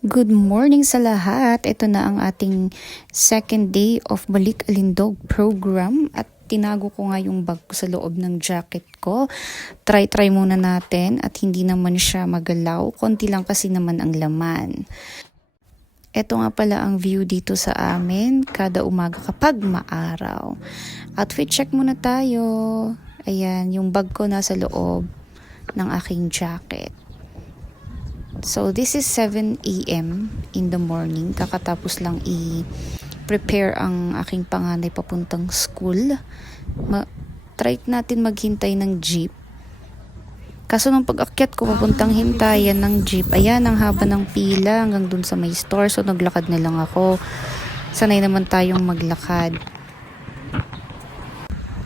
Good morning sa lahat. Ito na ang ating second day of Balik Alindog program at tinago ko nga yung bag ko sa loob ng jacket ko. Try muna natin at hindi naman siya magalaw. Konti lang kasi naman ang laman. Ito nga pala ang view dito sa amin kada umaga kapag maaraw. Outfit check muna tayo. Ayan, yung bag ko nasa loob ng aking jacket. So, this is 7 a.m. in the morning. Kakatapos lang i-prepare ang aking panganay papuntang school. Try natin maghintay ng jeep. Kaso nung pag-akyat ko papuntang hintayan ng jeep, ayan, ang haba ng pila hanggang dun sa may store. So, naglakad na lang ako. Sanay naman tayong maglakad.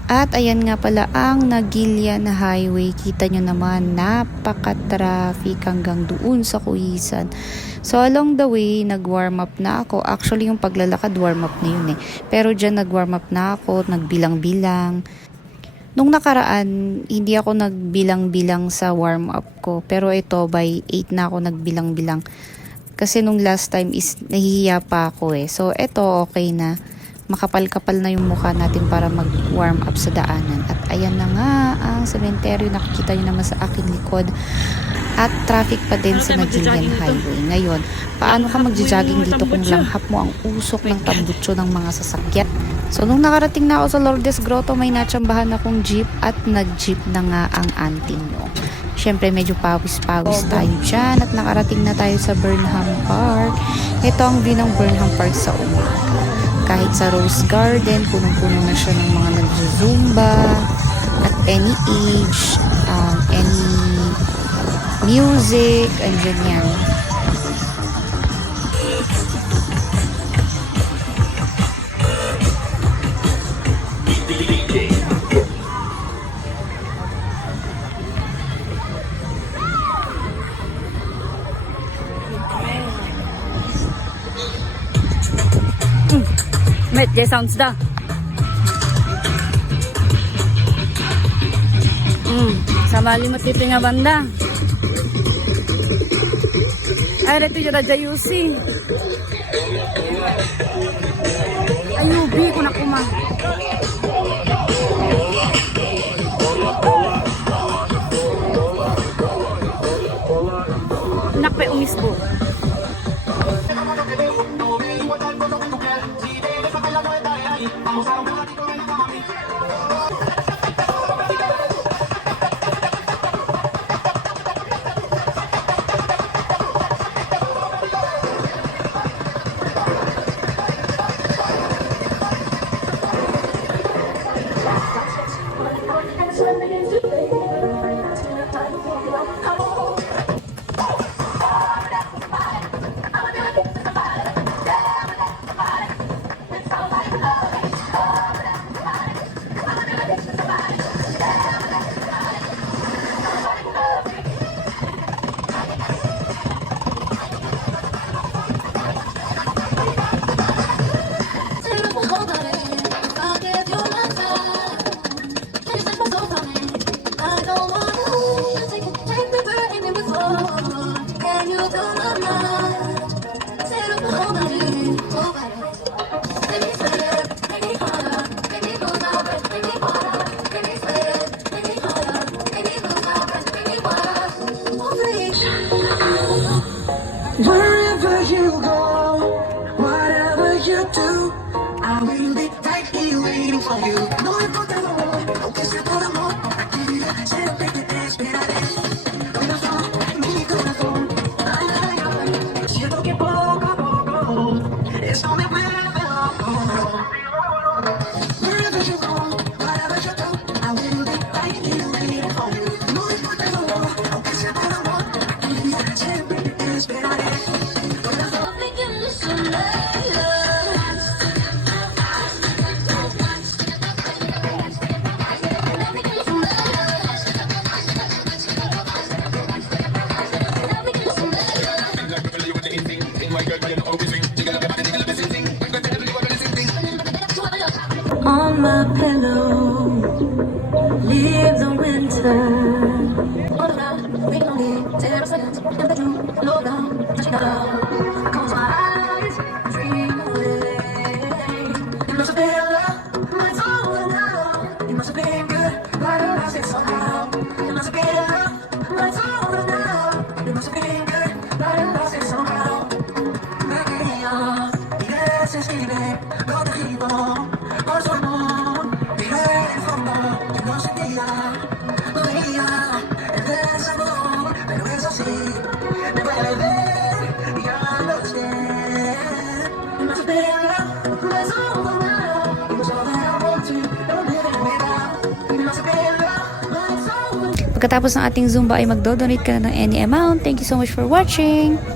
At ayan nga pala ang Nagilian na highway. Kita nyo naman, napaka-traffic hanggang doon sa Kuyisan. So along the way, nag-warm up na ako. Actually yung paglalakad, warm up na yun eh. Pero dyan nag-warm up na ako, nagbilang-bilang. Nung nakaraan, hindi ako nagbilang-bilang sa warm up ko. Pero ito, by 8 na ako nagbilang-bilang. Kasi nung last time is nahihiya pa ako eh. So ito, okay na. Makapal-kapal na yung mukha natin para mag-warm up sa daanan. At ayan na nga ang sementeryo, nakikita nyo naman sa aking likod. At traffic pa din sa Nagilian Highway. Ngayon, paano ka magja-jogging dito kung langhap mo ang usok ng tambutso ng mga sasakyan? So, nung nakarating na ako sa Lourdes Grotto, may natsambahan akong jeep at nag-jeep na nga ang auntie nyo. Siyempre, medyo pawis-pawis tayo dyan at nakarating na tayo sa Burnham Park. Ito ang view ng Burnham Park sa umaga. Kahit sa Rose Garden, punong-puno na siya ng mga nagzuzumba at any age, any music, andyan yan. Met, jay sounds da. Sama limot dito nga banda. Ay, reto yung rajayusi. Ayubi ko na kuma. Nakpe umisbo. Wherever you go, whatever you do, I will be right here waiting for you. No importa lo que sea por amor, aquí siempre que te esperaré. Corazón, mi corazón, ay, ay, ay. Siento que poco a poco esto me vuelve loco. Wherever you go, whatever you do, I will be right here waiting for you. No importa lo que sea por amor, aquí siempre que te esperaré. On my pillow, leave the winter. All around, we can leave. Tear us against the bedroom, low down, touching down. Pagkatapos ng ating Zumba ay magdo-donate ka na ng any amount. Thank you so much for watching!